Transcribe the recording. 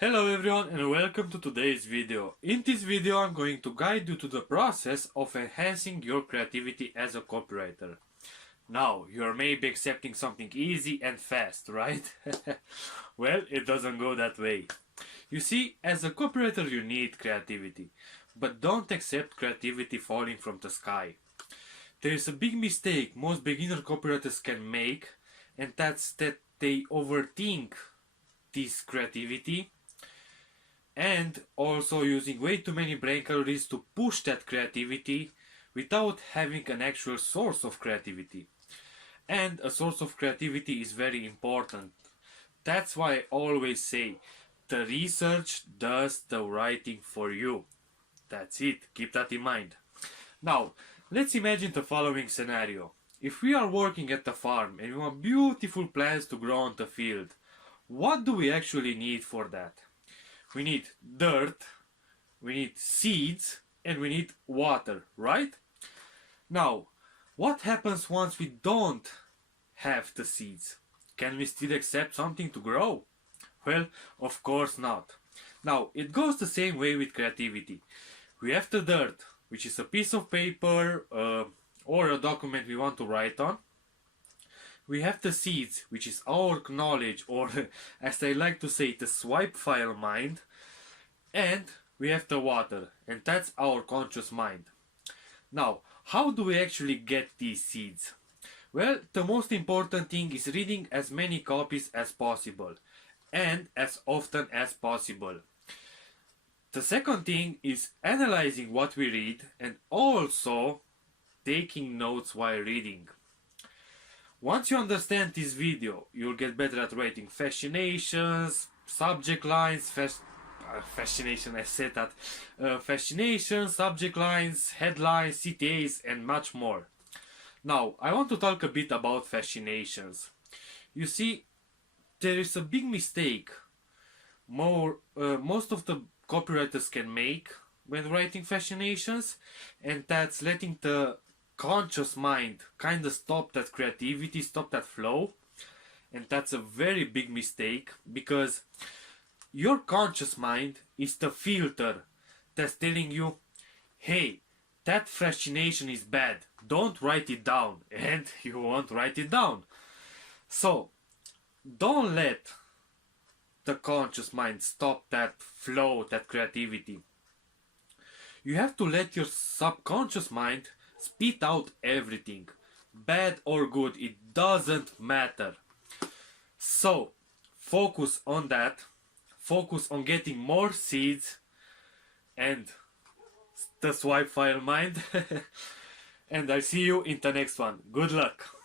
Hello everyone and welcome to today's video. In this video I'm going to guide you to the process of enhancing your creativity as a copywriter. Now, you're maybe accepting something easy and fast, right? Well, it doesn't go that way. You see, as a copywriter you need creativity, but don't accept creativity falling from the sky. There is a big mistake most beginner copywriters can make, and that's that they overthink this creativity and also using way too many brain calories to push that creativity without having an actual source of creativity. And a source of creativity is very important. That's why I always say the research does the writing for you. That's it, keep that in mind. Now, let's imagine the following scenario. If we are working at the farm and we want beautiful plants to grow on the field, what do we actually need for that? We need dirt, we need seeds, and we need water, right? Now, what happens once we don't have the seeds? Can we still accept something to grow? Well, of course not. Now, it goes the same way with creativity. We have the dirt, which is a piece of paper or a document we want to write on. We have the seeds, which is our knowledge, or as I like to say, the swipe file mind. And we have the water, and that's our conscious mind. Now, how do we actually get these seeds? Well, the most important thing is reading as many copies as possible, and as often as possible. The second thing is analyzing what we read, and also taking notes while reading. Once you understand this video, you'll get better at writing fascinations, subject lines, fascination, I said that, fascinations, subject lines, headlines, CTAs, and much more. Now, I want to talk a bit about fascinations. You see, there is a big mistake most of the copywriters can make when writing fascinations, and that's letting the conscious mind kind of stop that creativity, stop that flow. And that's a very big mistake, because your conscious mind is the filter that's telling you, hey, that fascination is bad, don't write it down, and you won't write it down. So don't let the conscious mind stop that flow, that creativity. You have to let your subconscious mind spit out everything, bad or good, it doesn't matter. So focus on that, focus on getting more seeds and the swipe file mind. And I'll see you in the next one. Good luck.